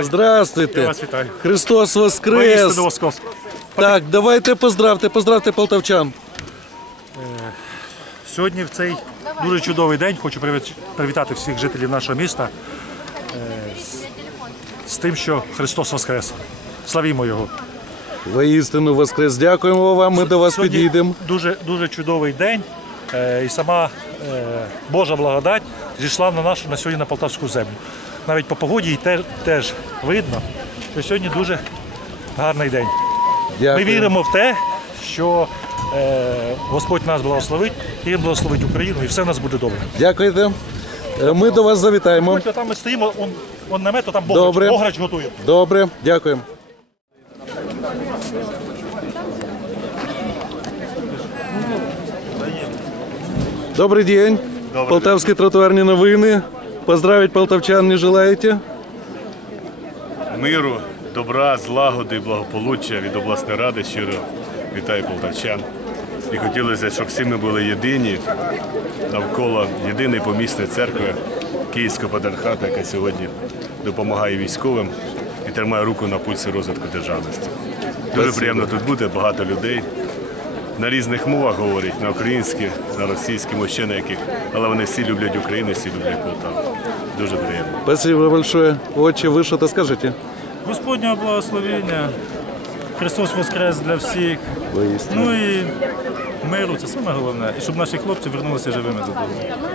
Я Здравствуйте. вас вітаю. Христос Воскрес. Воскрес. Так, давайте поздравте, поздравте полтавчан. Сьогодні в цей дуже чудовий день хочу привітати всіх жителів нашого міста е, з, тим, що Христос Воскрес. Славімо Його. Воістину Воскрес. Дякуємо вам, ми до вас Сьогодні підійдемо. Дуже, дуже чудовий день. е, І сама е, Божа благодать зійшла на нашу на сьогодні на Полтавську землю. Навіть по погоді і теж видно, що сьогодні дуже гарний день. Ми віримо в те, що е, Господь нас благословить, і Він благословить Україну, і все в нас буде добре. Дякуйте. Е, Ми до вас завітаємо. Ось там ми стоїмо, он, он намет, а там Добре. Бограч, Бограч готує. Добре, дякуємо. Добрый день. Полтавские тротуарные новини. Поздравить полтавчан не желаете? миру, добра, злагоди, благополуччя від обласної ради щиро вітаю полтавчан. І хотілося, щоб всі ми були єдині навколо єдиної помісної церкви Київського патріархату, яка сьогодні допомагає військовим і тримає руку на пульсі розвитку державності. Дуже приємно тут бути, багато людей. На різних мовах говорять, на українській, на російській, ще на яких, але вони всі люблять Україну, всі люблять Полтаву. Дуже приємно. Спасибо большое. Отче, вы что-то скажете? Господнього благословення, Христос Воскрес для всіх. Ну і миру, це саме головне. І щоб наші хлопці вернулися живими додому.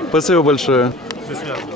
Спасибо большое. Без свято.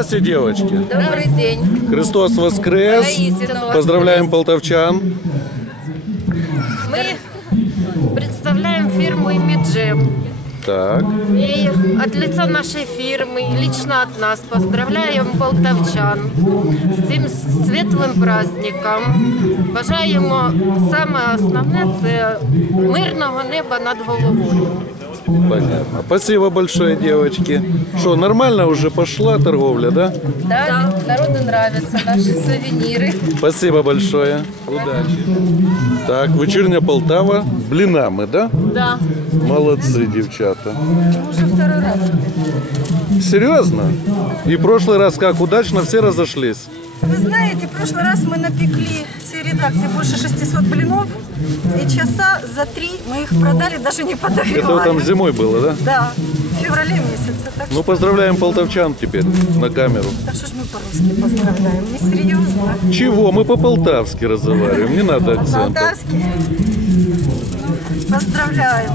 Здравствуйте, девочки. Добрый день. Христос Воскрес. Воистину Поздравляем полтавчан. Мы представляем фирму «Имиджем». Так. И от лица нашей фирмы, лично от нас, поздравляем полтавчан з цим світлим праздником. Бажаємо саме основне це мирного неба над головою. Понятно. Спасибо большое, девочки. Что, нормально уже пошла торговля, да? Да, народу нравятся наши сувениры. Спасибо большое. Удачи. Так, вечірня Полтава з блинами, да? Да. Молодцы, девчата. Уже второй раз. Серьезно? И прошлый раз как удачно все разошлись. Вы знаете, в прошлый раз мы напекли всей редакции больше 600 блинов, и часа за три мы их продали, даже не Это подогревая. там зимой было, да? Да, в феврале месяце. Так, Ну, поздравляем полтавчан теперь на камеру. так что ж мы по-русски поздравляем, несерьезно. Чего? Мы по-полтавски разговариваем, не надо акцента. Полтавский Поздравляем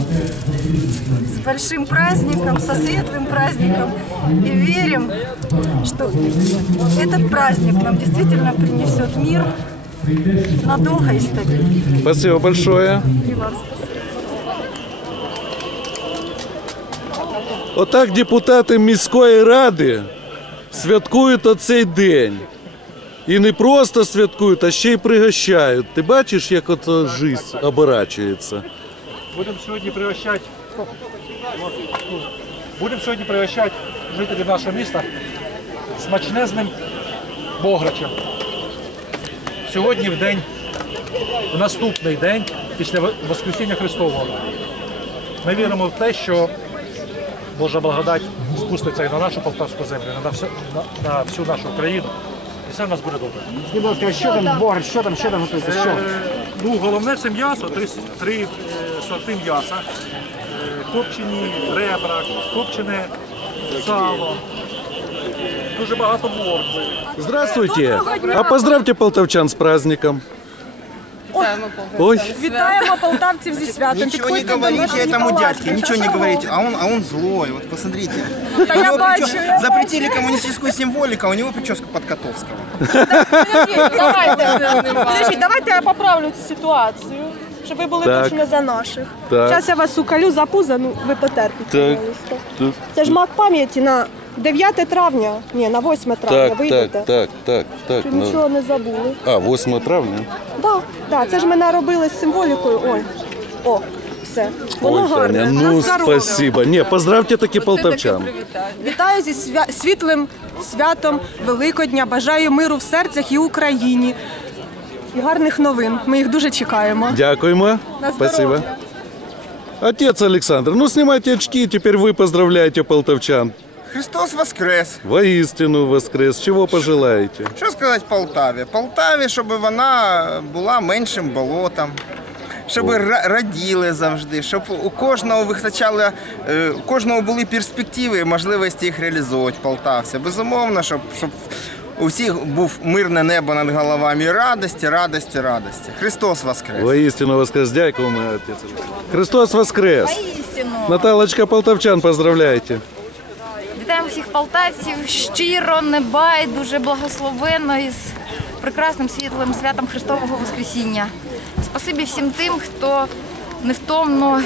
с большим праздником, со светлым праздником. И верим, что этот праздник нам действительно принесет мир надолго и стабильно. Спасибо большое. И вам спасибо. Отак депутати міської ради святкують оцей день. І не просто святкують, а ще й пригощають. Ти бачиш, як от жизнь оборачується? Будемо сьогодні пригощати. Будемо сьогодні пригощати жителів нашого міста смачнезним бограчем. Сьогодні в день, в наступний день після Воскресіння Христового. Ми віримо в те, що Божа благодать спуститься і на нашу полтавську землю, на всю, на, на всю нашу Україну. І все в нас буде добре. Будь ласка, що там борщ, що там, що там готується? Що? Е, Ну, головне це м'ясо, три, три е, сорти м'яса, Е, копчені ребра, копчене сало, дуже багато моркви. Здравствуйте. А поздравьте полтавчан с праздником. Ой, Ой, Вітаємо полтавців зі святом. Ничего не Підходьте до говорите нашого этому Ніколашки. дядьке, ничего не говорите. А он, а он злой, вот посмотрите. Та У я него бачу, причес- я Запретили коммунистическую символику, а у него прическа под Котовского. Давайте, Подождіть, давайте я поправлю цю ситуацію, Щоб ви були Так. точно за наших. Так. Зараз я вас укалю за пузо, ну ви потерпіть, Так. пожалуйста. так, Це ж мак пам'яті на 9 травня, ні, на 8 травня так, вийдете. так, так, так, так. Щоб ну. нічого не забули. А, 8 травня? Так, так, це ж ми наробили з символікою. Ой, о, все. Воно Ой, гарне. Таня, ну здоров'я. спасибо. Не, поздравьте таки полтавчан. Вітаю зі свя- світлим святом Великодня. Бажаю миру в серцях і Україні. І гарних новин. Ми їх дуже чекаємо. Дякуємо. На Спасибо. Отец Александр, ну снимайте очки, теперь вы поздравляете полтавчан. Христос воскрес. Воистину воскрес. Чего пожелаете? Що сказати Полтаві? Полтаві, щоб вона була меншим болотом. Щоб ра- раділи завжди, щоб у кожного вистачало, е, у кожного були перспективи і можливості їх реалізовувати полтавця. Безумовно, щоб, щоб у всіх був мирне небо над головами радості, радості, радості. Христос воскрес! Воистину воскрес. Дякуємо, отец Александр. Христос воскрес. Наталочка полтавчан, поздравляйте. Вітаємо всіх полтавців щиро, небайдуже, благословенно із прекрасним світлим святом Христового Воскресіння. Спасибі всім тим, хто невтомно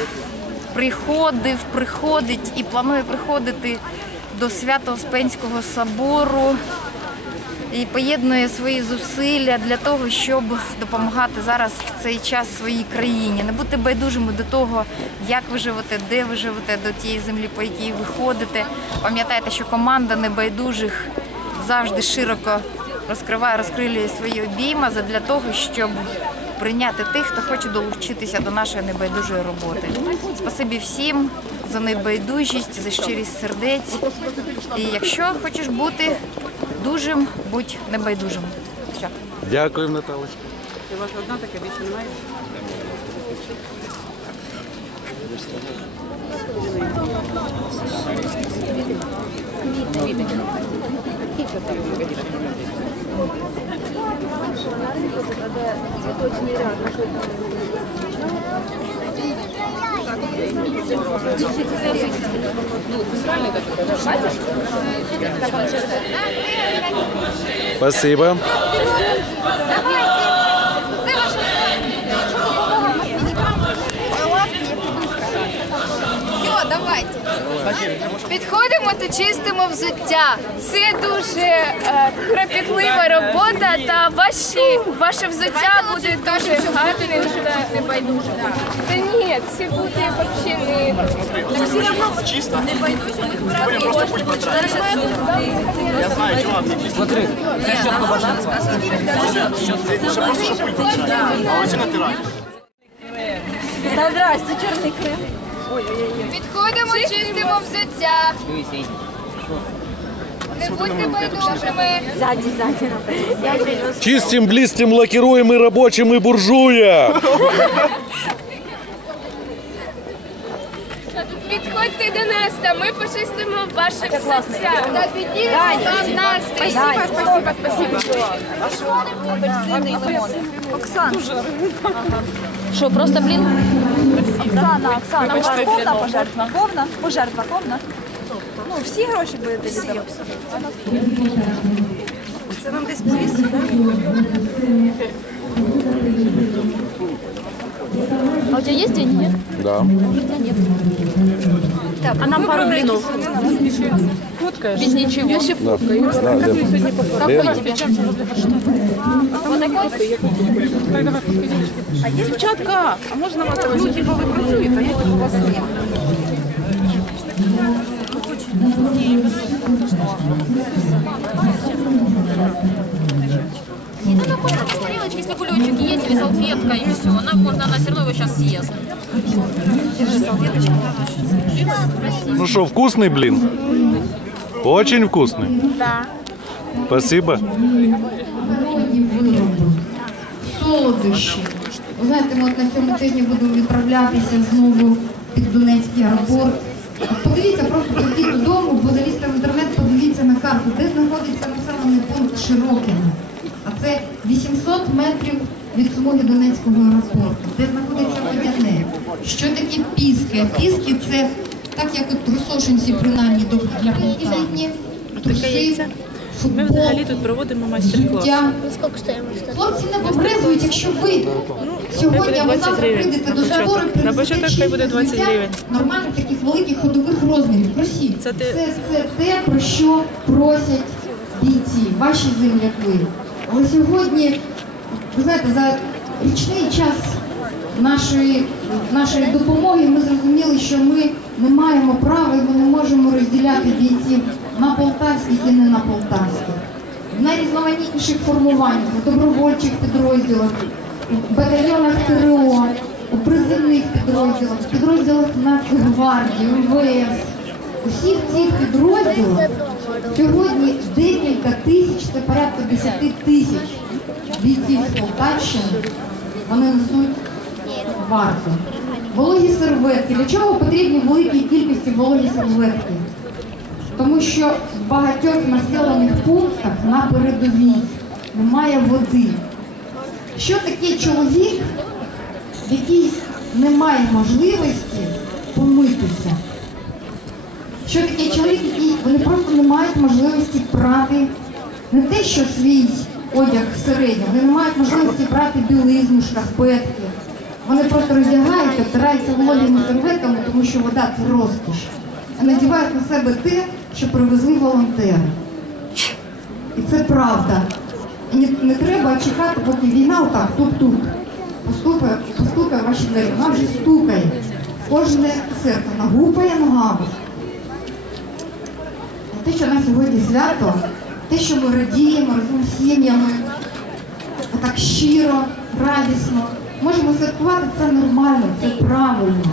приходив, приходить і планує приходити до Свято-Успенського собору і поєднує свої зусилля для того, щоб допомагати зараз в цей час своїй країні. Не бути байдужими до того, як ви живете, де ви живете, до тієї землі, по якій ви ходите. Пам'ятайте, що команда небайдужих завжди широко розкриває, розкрилює свої обійма для того, щоб прийняти тих, хто хоче долучитися до нашої небайдужої роботи. Спасибі всім за небайдужість, за щирість сердець. І якщо хочеш бути дужим, будь небайдужим. Все. Дякуємо, Наталочка. Спасибо. Давайте. Підходимо та чистимо взуття. Це дуже е, кропітлива робота, та ваші, ваше взуття буде дуже гарним. та небайдужим. Та ні, це буде взагалі не... Все одно чисто. Небайдужим їх брати. Та здрасте, чорний крем. Підходимо, чистимо взуття. Не будьте байдужими. Ззаді, ззаді. Я вже вас Чистим, блистим, лакируем и рабочим, и буржуя. Підходьте до нас, та ми почистимо ваше взуття. Та підійдемо вам настрій. Спасибо, спасибо, спасибо. Оксан. Що, просто блін? Оксана, Оксана, у вас повна пожертва? Повна? Пожертва повна? Ну, всі гроші будете віддавати? Це вам десь повісить, так? А у тебя есть деньги? Нет? Да. А нам пару блинов. Без ничего. Да. Да, Лен. Какой тебе? Вот такой? Дівчатка, а можна вас? Ну, типа ви працюєте, а я типу вас ні. Ну, на можно с тарелочки, если кулечек есть, или салфетка, и все. Она можно, она все равно его сейчас съест. Ну что, вкусный блин? Очень вкусный? Да. Спасибо. солодощі. Ви знаєте, ми от на цьому тижні будемо відправлятися знову під Донецький аеропорт. Подивіться, просто прийдіть додому, бо залізьте в інтернет, подивіться на карту, де знаходиться населений пункт Широкине. Це 800 метрів від смуги Донецького аеропорту, де знаходиться водяне. Що таке піски? Піски це так як от русошинці принаймні до для полтавні, труси, футбол, Ми взагалі тут проводимо майстер-клас. взуття. Хлопці не побрезують, якщо ви сьогодні або завтра прийдете до забору, На початок хай буде 20 гривень. Нормальних таких великих ходових розмірів. Просіть. Це ти- Це все те, про що просять бійці, ваші земляки. Але сьогодні, ви знаєте, за річний час нашої, нашої допомоги ми зрозуміли, що ми не маємо права і ми не можемо розділяти бійців на полтавських і не на полтавських. В найрізноманітніших формуваннях, у добровольчих підрозділах, у батальйонах ТРО, у призивних підрозділах, в підрозділах Нацгвардії, МВС. Усіх цих підрозділах сьогодні декілька тисяч, це порядка 10 тисяч бійців з Полтавщини, вони несуть варту. Вологі серветки. Для чого потрібні великій кількості вологі серветки? Тому що в багатьох населених пунктах на передовій немає води. Що таке чоловік, який не має можливості помитися? Що таке чоловік, який вони просто не мають можливості прати не те, що свій одяг середній, вони не мають можливості брати білизну, шкарпетки. Вони просто роздягаються, втираються вологими серветками, тому що вода це розкіш. А надівають на себе те, що привезли волонтери. І це правда. І не, не треба чекати, поки війна отак тут-тут постукає, постукає ваші двері. Вона вже стукає. Кожне серце нагупає ногами. Те, що на сьогодні свято, те, що ми радіємо разом з сім'ями, так щиро, радісно. Можемо святкувати це нормально, це правильно,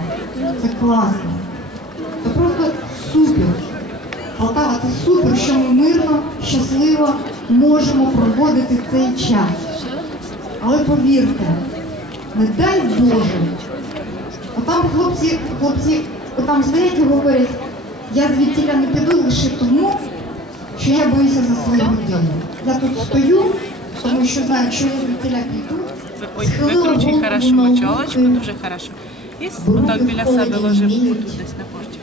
це класно. Це просто супер. Полтава це супер, що ми мирно, щасливо можемо проводити цей час. Але повірте, не дай Боже, отам хлопці, хлопці отам стоять і говорять, я звідтіля не піду лише тому, що я боюся за свою родину. Я тут стою, тому що знаю, якщо я звідтіля піду, викручуй хорошо мочалочку, дуже хорошо. І отак біля себе ложив тут десь на порті.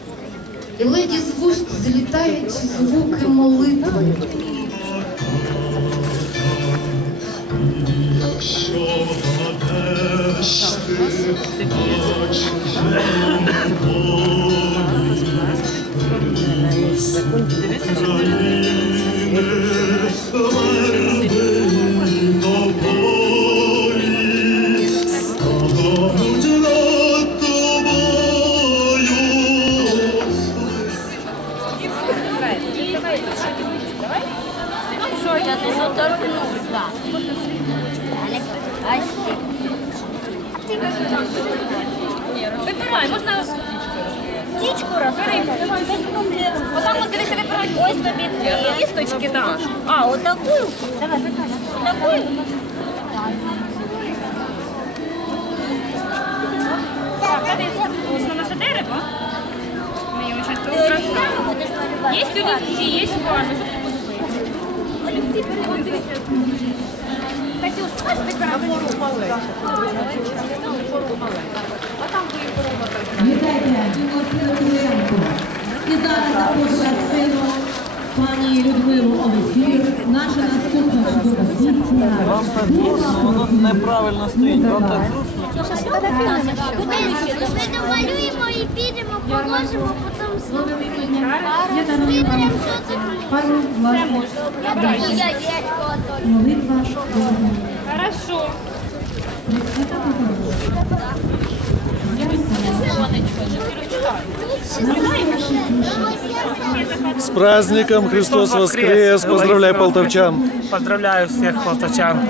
І леді з вуст злітають звуки молитви. Вибирай, можна птічку розбери. Отак от дивися, вибирай. Ось тобі дві лісточки дам. А, отаку? Давай, вибирай. Таку? Так, дивися. Ось на наше дерево. Ми його щось тут розставимо. Є олівці, є фарби. Олівці, ось вибирай. Вітайте, Олексію Кириленко. І зараз запрошую сину пані Людмилу Олексію, наша наступна чудова пісня. Воно неправильно стоїть, вам так Ми домалюємо і підемо, положимо, потім знову виберемо, що це. Пару молитва. Хорошо. С праздником Христос воскрес! Поздравляю полтавчан! Поздравляю всех полтавчан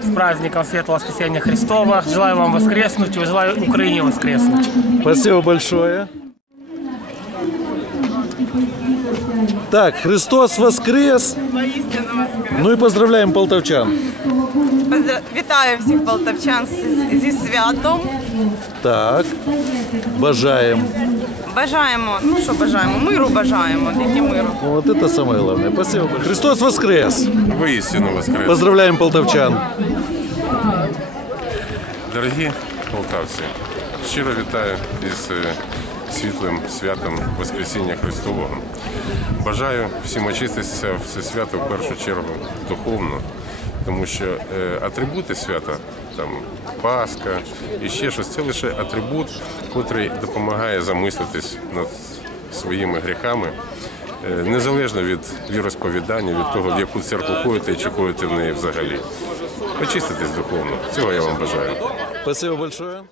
с праздником Светлого Воскресения Христова. Желаю вам воскреснуть и желаю Украине воскреснуть. Спасибо большое. Так, Христос воскрес! Ну и поздравляем полтавчан. Поздра- Вітаю всіх полтавчан з- зі святом. Так, бажаем. Бажаємо, ну що бажаємо? Миру бажаємо, тільки миру. Вот это самое главное. Спасибо. Христос воскрес! Воістину воскрес. Поздравляем полтавчан! Дорогі полтавці, щиро вітаю із е, світлим святом Воскресіння Христового. Бажаю всім очиститися в це свято в першу чергу духовно, тому що е, атрибути свята, там Пасха і ще щось, це лише атрибут, котрий допомагає замислитись над своїми гріхами. е, Незалежно від віросповідання, від того, в яку церкву ходите чи ходите в неї взагалі. Очиститись духовно. Цього я вам бажаю. Спасибо большое.